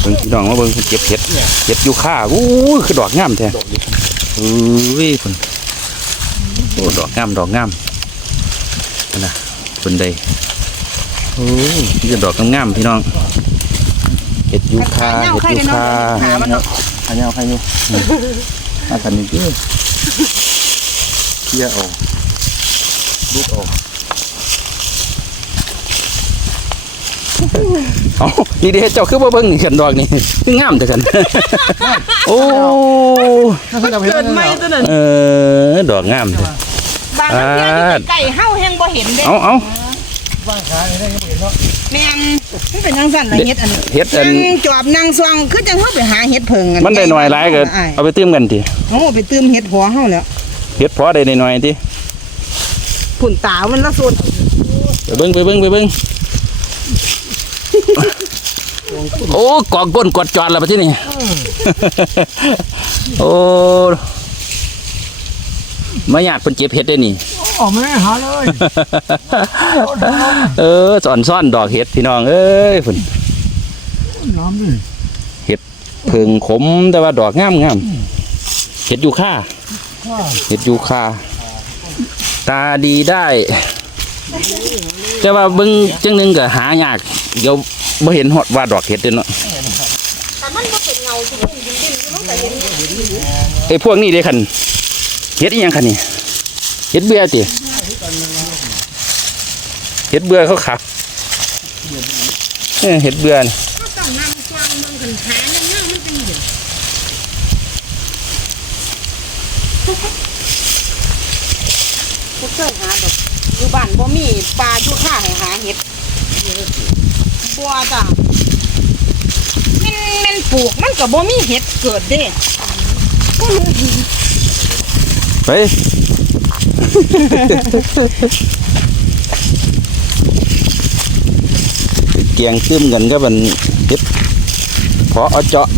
เบิ่งพี่น้องมาเบิ่งเพิ่นเก็บเห็ดเห็ดอยู่ค่าอู้ยคือดอกงามแท้ดอกนี้อุ้ยคุณโอ้ดอกงามดอกงามนั่นนะคุณใดโอ้ยนี่จะดอกงามๆพี่น้องเห็ดยูคาเห็ดยูคาหามันเนาะหายาวใครอยู่อาสันนี่คือเคลียร์เอาลูกเอา เอ้านี่เด้เจ้าคือบ่เบิ่งนี่กันดอกนี่คืองามแต่กันโอ้ถ้าเขาจะไปเกิดไม่ตัวนั้นเออดอกงามแท้บางเที่ยอยู่ไก่เฮาแฮงบ่เห็นเด้เอาเอาว่างขาได้ยังไม่เห็นเนาะแม่นมันเป็นจังซั่นล่ะเฮ็ดอันนี้เห็ดอันนั่งจอบนั่งซองคือจังเฮาไปหาเฮ็ดเพิงกัมันได้หน่อยหลายก็อ้ายเอาไปตื้มกันทีเฮาไปตื้มเฮ็ดหัวเฮาแล้วเห็ดพอได้หน่อยๆทีผุ่นตามันละสุดไปเบิ่งไปเบิ่งไปเบิ่ง โอ้กองก้นกดจอดแล้วปะที่นี่โอ้มาอยากเป็นเจ็บเห็ดได้นี่ออกมาหาเลย เออสอนซ่อนดอกเห็ดพี่น้องเอ้ยฝุ่นน้ำดิเพิงขมแต่ว่าดอกงามงามเห็ดยูค่าเห็ดยูค่าตาดีได้ แต่ว่าเบิ่งจังหนึงก็หายากเดี๋ยว บ่เห็นฮอดว่าดอกเห็ดเด้อเนาะแต่มันบ่เป็นเงาสิมันดิ้นดิ้นอยู่มันก็เห็นไอ้พวกนี้เด้คันเห็ดอีหยังคันนี่เห็ดเบื่อติเห็ดเบื่อเขาขับเห็ดเบื่อนี่เฮาต้องนั่งซองเบิ่งกันหานั่นน่ะมันเป็นเห็นบ่เคยหาดอกอยู่บ้านบ่มีปลาอยู่ค่าให้หาเห็ด บัวจ้ะแม่นแม่นปลูกมันก็บ่มีเห็ดเกิดเด้บ่รู้ไป เกียงตื้มกันก็มันเห็ดพอเอาเจาะ